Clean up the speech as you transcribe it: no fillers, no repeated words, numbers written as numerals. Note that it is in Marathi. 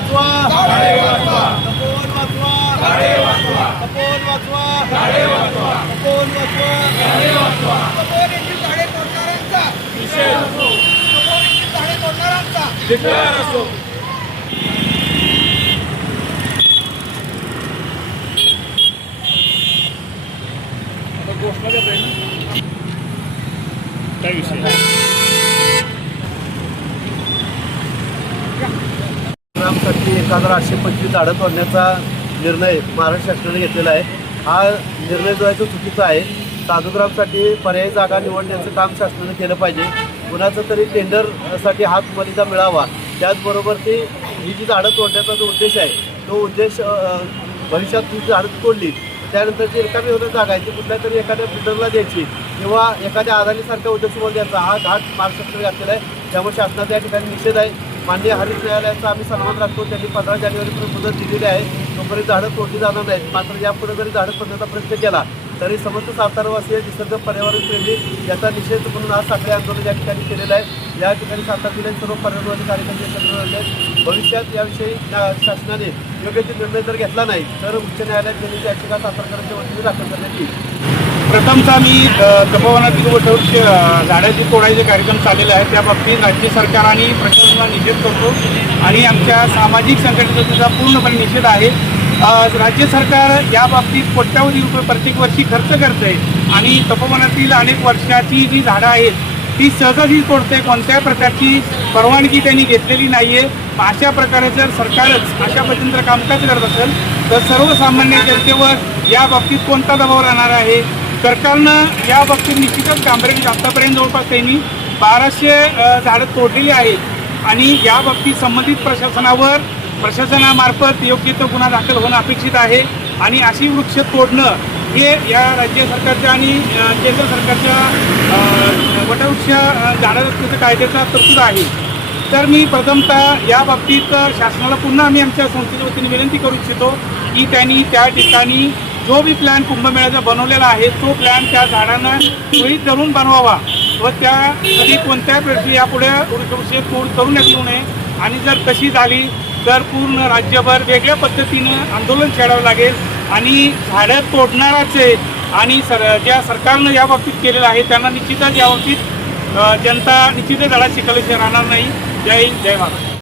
वाचवा, झाडे वाचवा, तपोवन वाचवा, झाडे वाचवा, तपोवन वाचवा, झाडे वाचवा, तपोवन वाचवा, झाडे वाचवा. तपोवन येथील झाडे तोडणाऱ्यांचा, निषेध असो, तपोवन येथील झाडे तोडणाऱ्यांचा धिक्कार असो. घोषणा देता येईल काय विषय ग्रामसाठी 1825 झाडं तोडण्याचा निर्णय महाराष्ट्र शासनाने घेतलेला आहे. हा निर्णय जो आहे तो चुकीचा आहे. साधुग्रामसाठी पर्यायी जागा निवडण्याचं काम शासनाने केलं पाहिजे. कुणाचं तरी टेंडरसाठी हातमर्यादा मिळावा. त्याचबरोबर ती ही जी झाडं तोडण्याचा जो उद्देश आहे तो उद्देश भविष्यात ती झाडं तोडली त्यानंतर जी रिकामी होण्याची जागा आहे ती कुठल्या तरी एखाद्या बिल्डरला द्यायची किंवा एखाद्या अदानीसारख्या उद्योगसमोर द्यायचा हा घाट महाराष्ट्राने घातलेला आहे. त्यामुळे शासनाचा या ठिकाणी निषेध आहे. माननीय हरित न्यायालयाचा आम्ही सन्मान राखतो. त्यांनी 15 जानेवारीपर्यंत मुदत दिलेली आहे. तोपर्यंत झाडं तोडली जाणार नाहीत. मात्र यापुढे जरी झाडं तोडण्याचा प्रयत्न केला तरी समस्त सातारावासीय निसर्ग पर्यावरण प्रेमी याचा निषेध म्हणून आज साखळी आंदोलन या ठिकाणी केलेलं आहे. या ठिकाणी सातारा जिल्ह्यात सर्व पर्यावरण कार्यकर्ते एकत्र आले आहेत. भविष्यात याविषयी शासनाने योग्य ते निर्णय जर घेतला नाही तर उच्च न्यायालयात गेलेली याचिका सातारकरांच्या वतीने दाखल करण्यात येईल. प्रथमतः मी तपोवनातील वटवृक्ष झाडाची तोडायचे कार्यक्रम चाललेले आहेत त्या बाबतीत राज्य सरकार आणि प्रशासनाला निषेध करतो आणि आमच्या सामाजिक संघटनेचा सुद्धा पूर्णपणे निषेध आहे. राज्य सरकार या बाबतीत कोट्यावधी रुपये प्रत्येक वर्षी खर्च करते आणि तपोवनातील अनेक वर्षाची जी झाडं आहेत ती सहजासहजी तोडते. कोणत्याही प्रकारची परवानगी त्यांनी घेतलेली नाही आहे. अशा प्रकारे जर सरकारच अशा पद्धतीचं कामकाज करत असेल तर सर्वसामान्य जनतेवर या बाबतीत कोणता दबाव राहणार आहे. सरकारनं या बाबतीत निश्चितच गांभीर्याने आतापर्यंत जवळपास त्यांनी 1200 झाडं तोडलेली आहेत आणि या बाबतीत संबंधित प्रशासनामार्फत योग्य तो गुन्हा दाखल होणं अपेक्षित आहे आणि अशी वृक्ष तोडणं हे या राज्य सरकारच्या आणि केंद्र सरकारच्या वटवृक्ष झाडं कायद्याचा तरतूद आहे. तर मी प्रथमतः या बाबतीत शासनाला पुन्हा आम्ही आमच्या संस्थेच्या वतीने विनंती करू इच्छितो की त्यांनी त्या ठिकाणी जो बी प्लॅन कुंभमेळ्याचा बनवलेला आहे तो प्लॅन त्या झाडांना गृहीत धरून बनवावा व त्या कधी कोणत्याही प्रश्नी यापुढे वृक्ष तोड करून येऊ नये आणि जर तशी झाली तर पूर्ण राज्यभर वेगळ्या पद्धतीनं आंदोलन छेडावं लागेल आणि झाडं तोडणाराचे आणि ज्या सरकारनं या बाबतीत केलेलं आहे त्यांना निश्चितच या बाबतीत जनता निश्चितच धडा शिकल्याशिवाय राहणार नाही. जय हिंद, जय महाराष्ट्र.